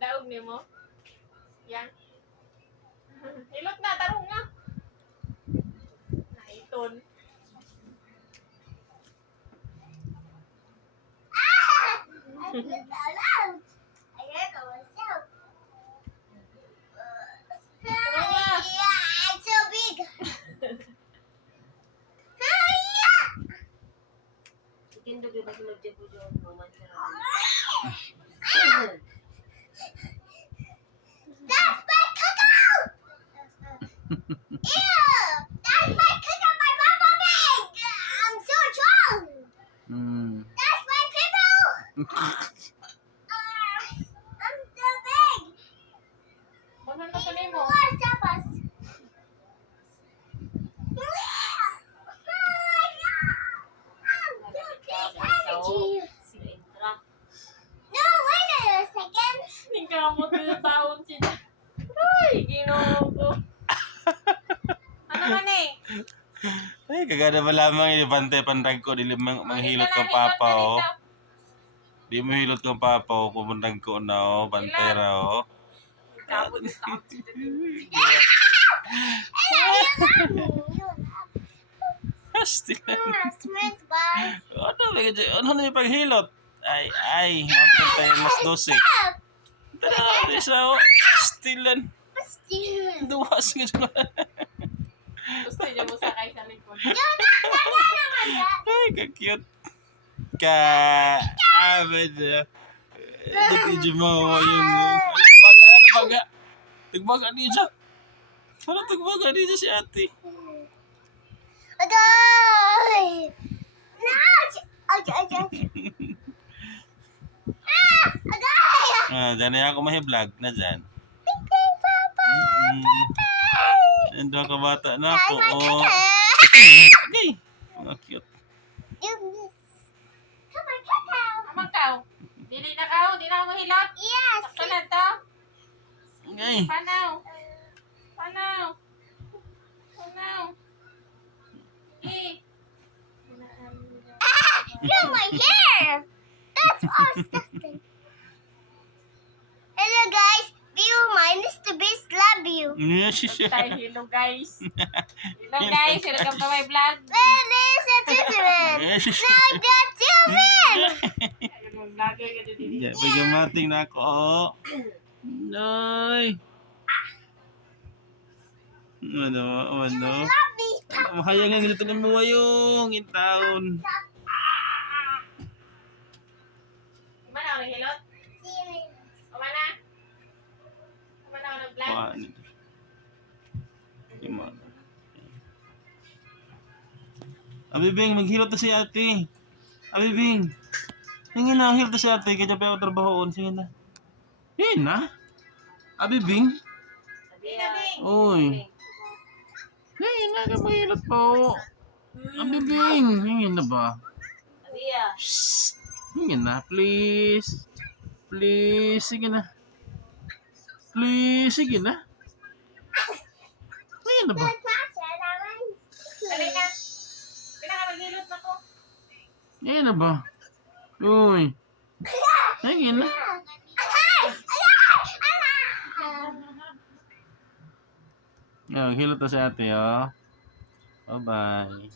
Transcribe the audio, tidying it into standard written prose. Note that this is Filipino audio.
Daog ni mo? Yan. Hilot na, tarong nga. Naiton. Ano na kanay mo? Ikaw mo taon siya. Ay, ginoo ko. Ano man eh? Ay, kagada ba lamang ibante pandag ko, dili manghilot kang papa, oh. Di mo hilot kang papa, oh, pumundag ko na, oh, bantera, oh. Kabot yung taon siya. Stilan. Ano na yung paghilot? Ay, magkang tayo mas 12. Tara, isa, oh. Stilan. Duwas nga siya. Gusto niya mo sakay sa likod. Ay, ka-cute. Ka-avid. Medyo mawa yung... Ano baga? Tagbaga niya siya. Parang tagbaga niya si ate. Dyan na ako mahi-vlog na dyan. Ando ka bata na ako. Oh. Okay. Mga cute. Amang kao. Dili na kao, di na ako mahilot. Sakta na to. Okay. Panaw. Eh. My hair! That's awesome. Hello guys, view my Mr. Beast love you. Yes, Tay, hello guys. Hello guys, welcome to my vlog. Ladies and gentlemen, yes. now that's you win. Ayun, mag-vlogger ka din. Yeah, bigamating na ako. Oh. Noy. Ano? Love me. Mahayang nga ganito ng buwayong in taon. Kumana ako hilot? Kumana? Kumana ako nag-vlog? Abibing, maghilot na si ate. Abibing. Hingin na, hilot na si ate. Kaya pa ako trabahoon. Sige na. Hingin na? Abibing? Bing. Uy. Hingin na ka mahilot po. Abibing. Hingin na ba? Adia. Shhh. Hingin na, please. Please, sige na. Please, sige na. Hingin na ba? Dali na. Pinaka-maghilot na ko. Hingin na ba? Uy. Hingin na. Hilot na si ate, oh. Bye-bye.